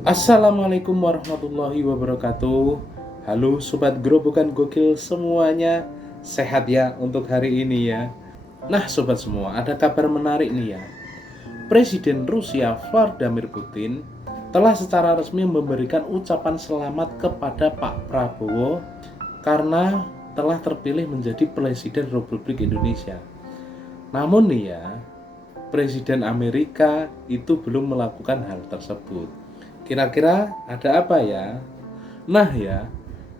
Assalamualaikum warahmatullahi wabarakatuh. Halo Sobat Gerobokan Gokil semuanya. Sehat ya untuk hari ini ya. Nah sobat semua, ada kabar menarik nih ya. Presiden Rusia Vladimir Putin telah secara resmi memberikan ucapan selamat kepada Pak Prabowo karena telah terpilih menjadi Presiden Republik Indonesia. Namun nih ya, Presiden Amerika itu belum melakukan hal tersebut. Kira-kira ada apa ya? Nah ya,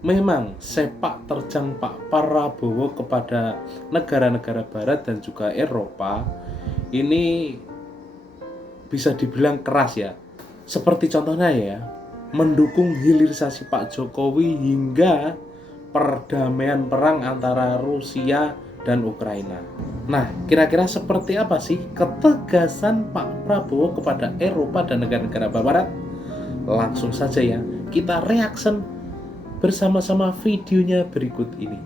memang sepak terjang Pak Prabowo kepada negara-negara Barat dan juga Eropa ini bisa dibilang keras ya. Seperti contohnya ya, mendukung hilirisasi Pak Jokowi hingga perdamaian perang antara Rusia dan Ukraina. Nah, kira-kira seperti apa sih ketegasan Pak Prabowo kepada Eropa dan negara-negara Barat? Langsung saja ya, kita reaction bersama-sama videonya berikut ini.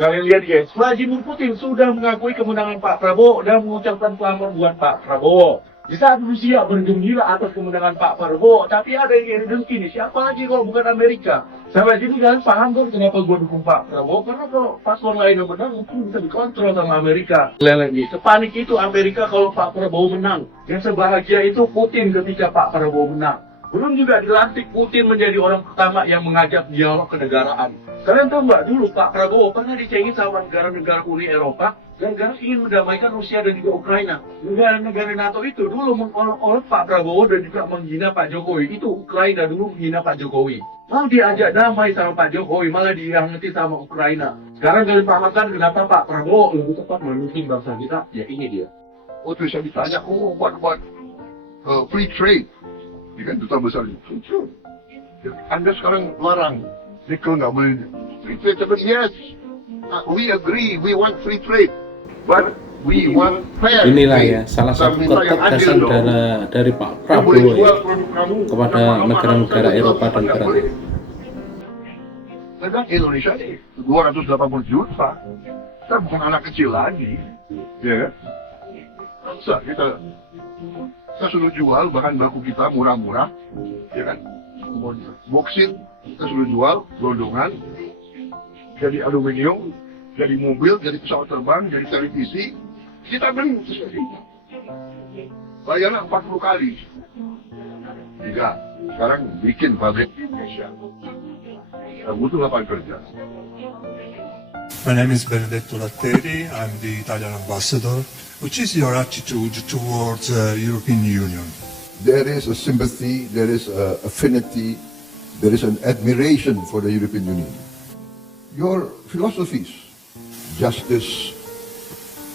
Kalian lihat guys, Vladimir Putin sudah mengakui kemenangan Pak Prabowo dan mengucapkan selamat buat Pak Prabowo. Di saat Rusia bergembira atas kemenangan Pak Prabowo, tapi ada yang dengki nih, siapa lagi kalau bukan Amerika? Sampai sini kalian paham kan kenapa gue dukung Pak Prabowo? Karena kalau paslon lain yang menang, mungkin bisa dikontrol sama Amerika. Lagi, sepanik itu Amerika kalau Pak Prabowo menang. Yang sebahagia itu Putin ketika Pak Prabowo menang. Belum juga dilantik Putin menjadi orang pertama yang mengajak dialog kenegaraan. Kalian tahu nggak dulu Pak Prabowo pernah dicengin sama negara-negara Uni Eropa gara-gara ingin mendamaikan Rusia dan juga Ukraina. Negara-negara NATO itu dulu mengolok-olok Pak Prabowo dan juga menghina Pak Jokowi. Itu Ukraina dulu menghina Pak Jokowi. Mau diajak damai sama Pak Jokowi, malah dihianati sama Ukraina. Sekarang kalian pahamkan kenapa Pak Prabowo lebih tepat memimpin bangsa kita? Ya ini dia. Oh bisa ditanya, buat free trade. Ini kan duta besar itu. Anda sekarang larang nikel nggak boleh free trade, tapi yes, we agree, we want free trade, but we want fair. Inilah trade. ya salah satu ketegasan dari Pak Prabowo ya, kepada negara-negara Eropa dan Barat. Sedang Indonesia ini 280 juta, kita bukan anak kecil lagi, ya kan? Masa kita sudah jual bahan baku kita murah-murah, ya kan? Boksit kita sudah jual, gelondongan, jadi aluminium, jadi mobil, jadi pesawat terbang, jadi televisi, kita beli. Bayarnya 40 kali. Tiga, sekarang bikin pabrik Indonesia. Kita butuh lapangan kerja. My name is Benedetto Latteri. I'm the Italian ambassador. Which is your attitude towards European Union? There is a sympathy, there is a affinity, there is an admiration for the European Union. Your philosophies, justice,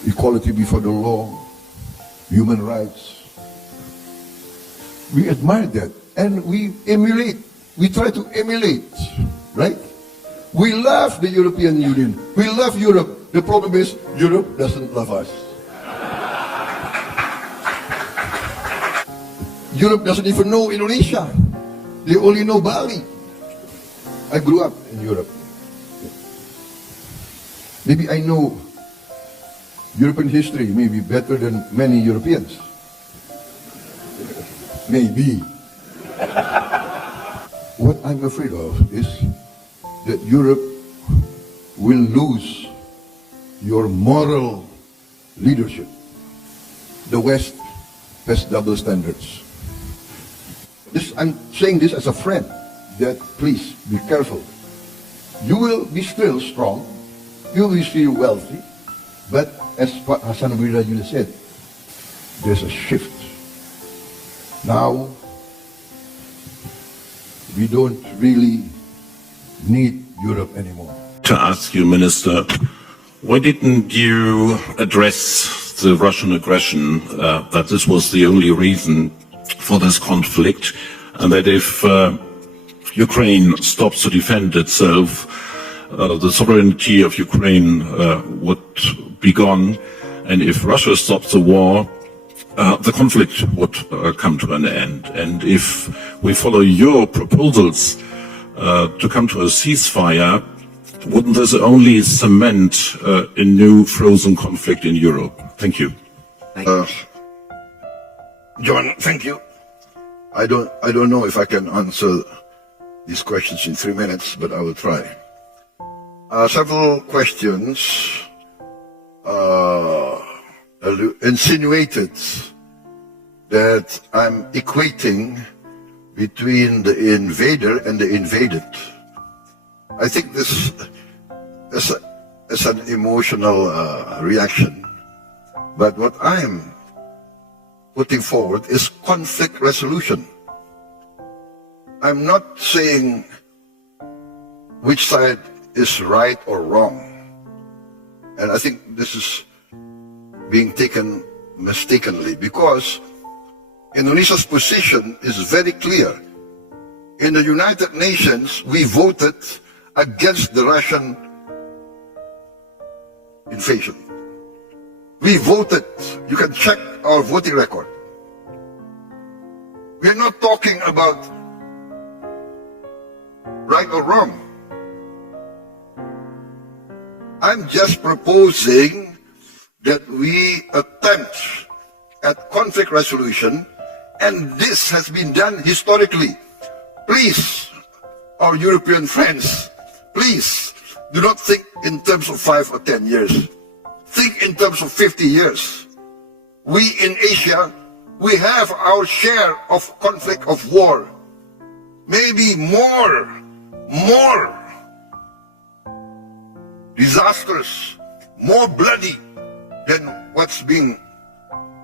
equality before the law, human rights, we admire that and we emulate, we try to emulate, right? We love the European Union, we love Europe. The problem is Europe doesn't love us. Europe doesn't even know Indonesia. They only know Bali. I grew up in Europe. Maybe I know European history maybe better than many Europeans. Maybe. What I'm afraid of is that Europe will lose your moral leadership. The West has double standards. I'm saying this as a friend, that please be careful. You will be still strong, you will be still wealthy, but as what Hassan Abirajula said, there's a shift. Now, we don't really need Europe anymore. To ask you, Minister, why didn't you address the Russian aggression, that this was the only reason for this conflict, and that if Ukraine stops to defend itself, the sovereignty of Ukraine would be gone, and if Russia stops the war, the conflict would come to an end. And if we follow your proposals to come to a ceasefire, wouldn't this only cement a new frozen conflict in Europe? Thank you. John, thank you. I don't know if I can answer these questions in 3 minutes, but I will try. Several questions insinuated that I'm equating between the invader and the invaded. I think this is an emotional reaction, but what I'm putting forward is conflict resolution. I'm not saying which side is right or wrong, and I think this is being taken mistakenly, because Indonesia's position is very clear. In the United Nations, we voted against the Russian invasion. We voted. You can check our voting record. We're not talking about right or wrong. I'm just proposing that we attempt at conflict resolution, and this has been done historically. Please, our European friends, please do not think in terms of 5 or 10 years. Think in terms of 50 years. We in Asia, we have our share of conflict, of war. Maybe more disastrous, more bloody than what's being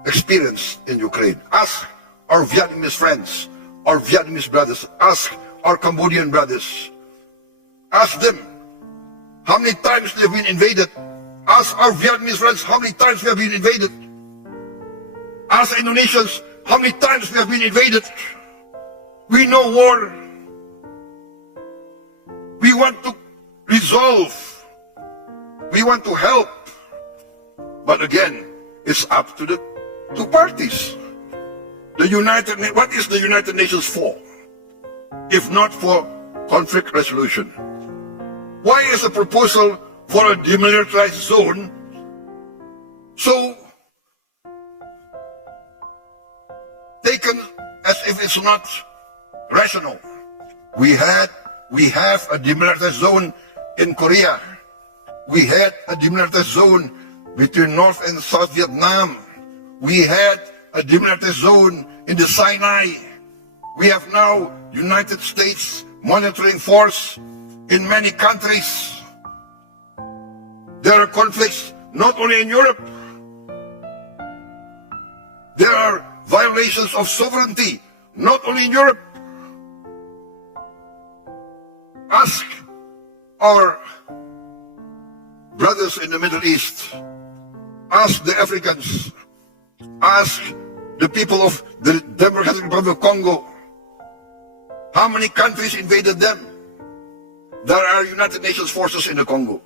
experienced in Ukraine. Ask our Vietnamese friends, our Vietnamese brothers, ask our Cambodian brothers. Ask them how many times they have been invaded. Ask our Vietnamese friends how many times we have been invaded. Ask Indonesians how many times we have been invaded. We know war. We want to resolve. We want to help. But again, it's up to the two parties. What is the United Nations for, if not for conflict resolution? Why is a proposal for a demilitarized zone so taken as if it's not rational? We have a demilitarized zone in Korea. We had a demilitarized zone between North and South Vietnam. We had a demilitarized zone in the Sinai. We have now United States monitoring force in many countries. There are conflicts not only in Europe. There are violations of sovereignty not only in Europe. Ask our brothers in the Middle East. Ask the Africans. Ask the people of the Democratic Republic of Congo. How many countries invaded them? There are United Nations forces in the Congo.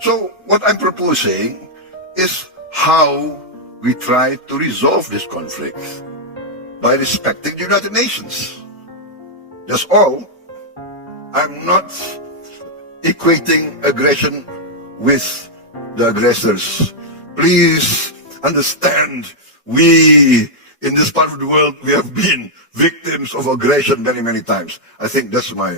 So what I'm proposing is how we try to resolve this conflict by respecting the United Nations. That's all. I'm not equating aggression with the aggressors. Please understand, we in this part of the world, we have been victims of aggression many, many times. I think that's my